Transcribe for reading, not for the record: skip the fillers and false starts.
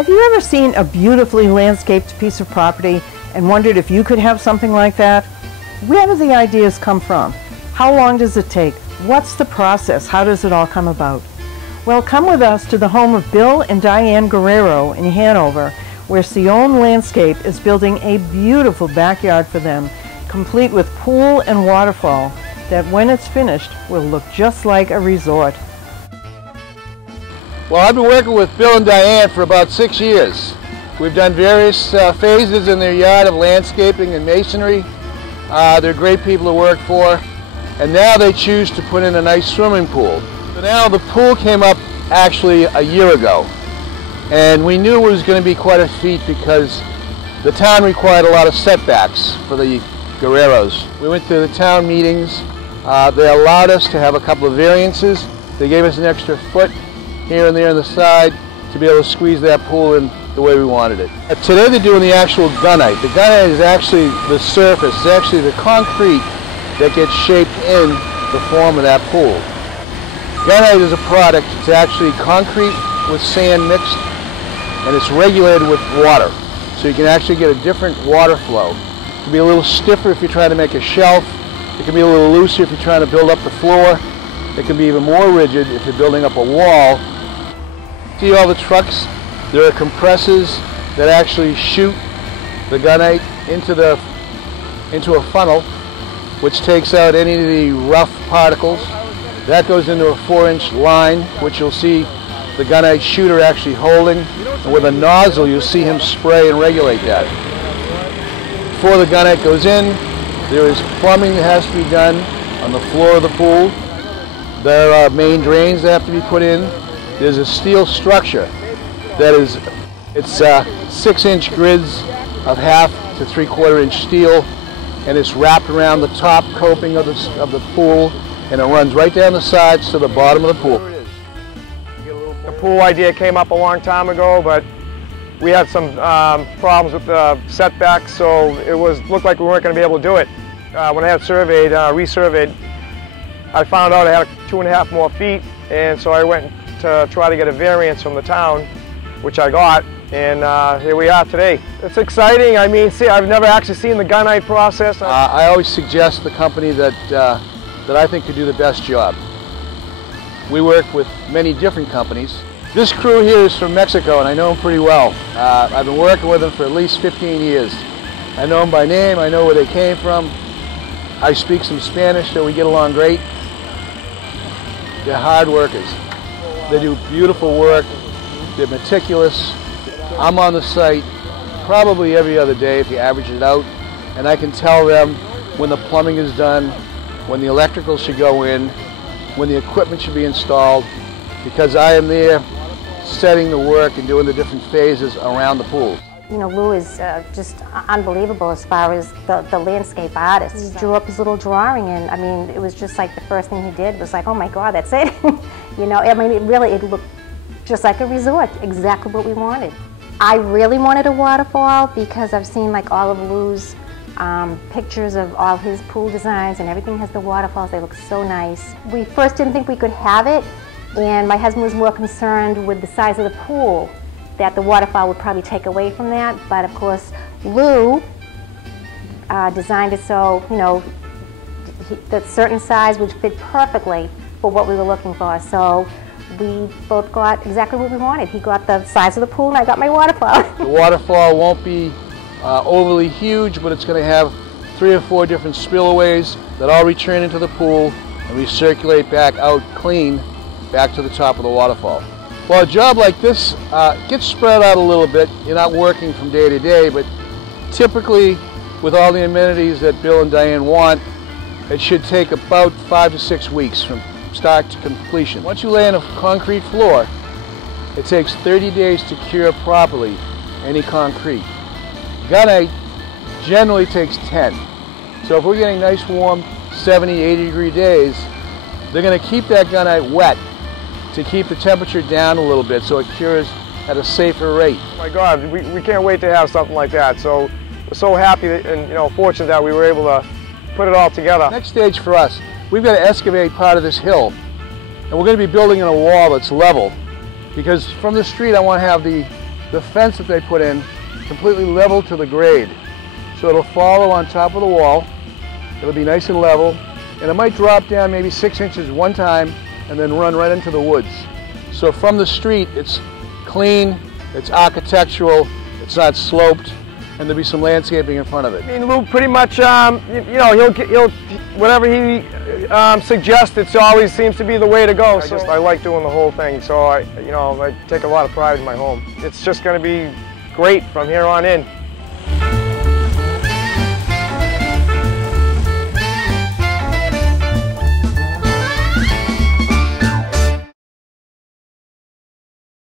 Have you ever seen a beautifully landscaped piece of property and wondered if you could have something like that? Where do the ideas come from? How long does it take? What's the process? How does it all come about? Well, come with us to the home of Bill and Diane Guerrero in Hanover, where Seoane Landscape is building a beautiful backyard for them, complete with pool and waterfall that when it's finished will look just like a resort. Well, I've been working with Bill and Diane for about 6 years. We've done various phases in their yard of landscaping and masonry. They're great people to work for. And now they choose to put in a nice swimming pool. So now the pool came up actually a year ago. And we knew it was going to be quite a feat because the town required a lot of setbacks for the Guerreros. We went to the town meetings. They allowed us to have a couple of variances. They gave us an extra foot here and there on the side to be able to squeeze that pool in the way we wanted it. Today they're doing the actual gunite. The gunite is actually the surface. It's actually the concrete that gets shaped in the form of that pool. Gunite is a product. It's actually concrete with sand mixed, and it's regulated with water. So you can actually get a different water flow. It can be a little stiffer if you're trying to make a shelf. It can be a little looser if you're trying to build up the floor. It can be even more rigid if you're building up a wall. See all the trucks? There are compressors that actually shoot the gunite into a funnel, which takes out any of the rough particles. That goes into a 4-inch line, which you'll see the gunite shooter actually holding. And with a nozzle, you'll see him spray and regulate that. Before the gunite goes in, there is plumbing that has to be done on the floor of the pool. There are main drains that have to be put in. There's a steel structure that is, it's 6-inch grids of 1/2 to 3/4-inch steel, and it's wrapped around the top coping of the pool, and it runs right down the sides to the bottom of the pool. The pool idea came up a long time ago, but we had some problems with the setbacks, so it looked like we weren't going to be able to do it. When I had surveyed, resurveyed, I found out I had 2.5 more feet, and so I went to try to get a variance from the town, which I got, and here we are today. It's exciting. I mean, see, I've never actually seen the gunite process. I always suggest the company that I think could do the best job. We work with many different companies. This crew here is from Mexico, and I know them pretty well. I've been working with them for at least 15 years. I know them by name. I know where they came from. I speak some Spanish, so we get along great. They're hard workers. They do beautiful work. They're meticulous. I'm on the site probably every other day if you average it out, and I can tell them when the plumbing is done, when the electrical should go in, when the equipment should be installed, because I am there setting the work and doing the different phases around the pool. You know, Lou is just unbelievable as far as the landscape artist. He drew up his little drawing, and I mean, it was just like the first thing he did was like, oh my God, that's it. You know, I mean, it looked just like a resort, exactly what we wanted. I really wanted a waterfall because I've seen like all of Lou's pictures of all his pool designs, and everything has the waterfalls. They look so nice. We first didn't think we could have it, and my husband was more concerned with the size of the pool, that the waterfall would probably take away from that, but of course Lou designed it so, you know, that certain size would fit perfectly for what we were looking for. So we both got exactly what we wanted. He got the size of the pool and I got my waterfall. The waterfall won't be overly huge, but it's going to have 3 or 4 different spillways that all return into the pool and recirculate back out clean back to the top of the waterfall. Well, a job like this gets spread out a little bit. You're not working from day to day, but typically with all the amenities that Bill and Diane want, it should take about 5 to 6 weeks from start to completion. Once you lay on a concrete floor, it takes 30 days to cure properly any concrete. Gunite generally takes 10. So if we're getting nice warm 70, 80 degree days, they're going to keep that gunite wet to keep the temperature down a little bit so it cures at a safer rate. Oh my God, we can't wait to have something like that. So we're so happy and fortunate that we were able to put it all together. Next stage for us, we've got to excavate part of this hill, and we're going to be building in a wall that's level, because from the street I want to have the the fence that they put in completely level to the grade. So it'll follow on top of the wall. It'll be nice and level, and it might drop down maybe 6 inches one time and then run right into the woods. So from the street, it's clean, it's architectural, it's not sloped, and there'll be some landscaping in front of it. I mean, Lou pretty much, you know, he'll whatever he suggests, it always seems to be the way to go. I like doing the whole thing, so I take a lot of pride in my home. It's just going to be great from here on in.